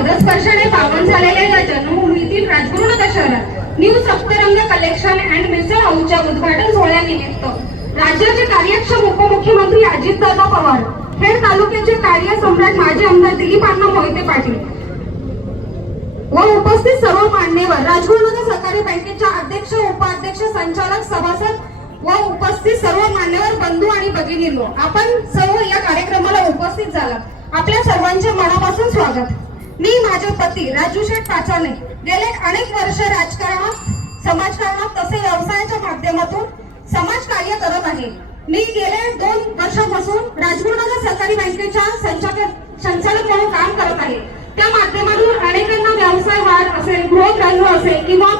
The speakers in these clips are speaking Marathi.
पदस्पर्शाने पावन झालेल्या या जन्मभूमीतील Rajgurunagar Dussehra new Saptarang collection and misal हाऊसच्या उद्घाटन सोहळ्यानिमित्त राज्याचे कार्यक्षम उपमुख्यमंत्री अजितदादा पवार खेड तालुक्याचे कार्य सम्राट माजी आमदार दिलीप अण्णा मोहिते पाटील. व उपस्थित सर्व मान्यवर राजगुरुनगर सहकारी बँकेच्या अध्यक्ष उपाध्यक्ष संचालक सभासद व उपस्थित सर्व मान्यवर बंधू आणि भगिनी आपण सर्व या कार्यक्रमाला उपस्थित झाला आपल्या सर्वांचे मनापासून स्वागत. मी माझे पती राजू शेठ पाचाने गेले अनेक वर्ष राजकारणात समाजकारणात तसे व्यवसायाच्या माध्यमातून समाज कार्य करत आहे. मी गेले दोन वर्षापासून राजगुरुनगर सहकारी बँकेच्या संचालक संचालक म्हणून काम करत आहे. त्या माध्यमातून अनेकांना व्यवसाय वाढ असेल गृहग्रह असेल किंवा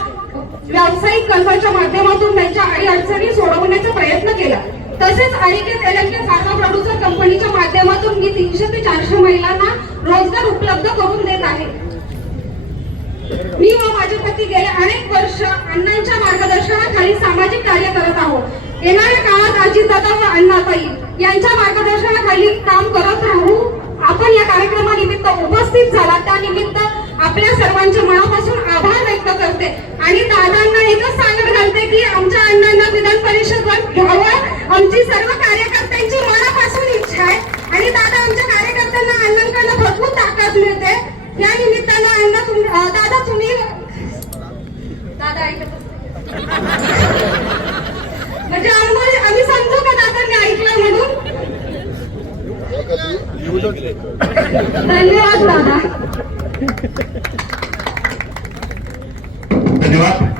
व्यावसायिक कर्जाच्या माध्यमातून त्यांच्या अडी अडचणी सोडवण्याचा प्रयत्न केला. तसेच अनिकेत एलएनके फार्मा प्रोड्युसर कंपनीच्या माध्यमातून मी तीनशे ते चारशे महिलांना रोजगार उपलब्ध करून देत आहे. मी व माझे पती गेले अनेक वर्ष अण्णांच्या मार्गदर्शनाखाली सामाजिक कार्य करत आहोत. येणाऱ्या काळात अजितदादा व अण्णाताई यांच्या मार्गदर्शनाखाली काम करत राहू. आपण या कार्यक्रमानिमित्त उपस्थित झाला. त्यानिमित्त आपल्या सर्वांचे मनापासून आभार व्यक्त करते. आणि दादांना एकच सांगत घालते की आमच्या अण्णांना विधान परिषद घ्यावं. आमची सर्व कार्यकर्त्यांची मनापासून इच्छा आहे आणि दादा आमच्या कार्यकर्त्यांना अण्णांकडनं भरपूर ताकद मिळते या निमित्तानं अण्णा तुम्ही अं, दादा तुम्ही दादा ऐकत म्हणजे आम्ही आम्ही समजू का दादांनी ऐकलं म्हणून धन्यवाद दादा. धन्यवाद.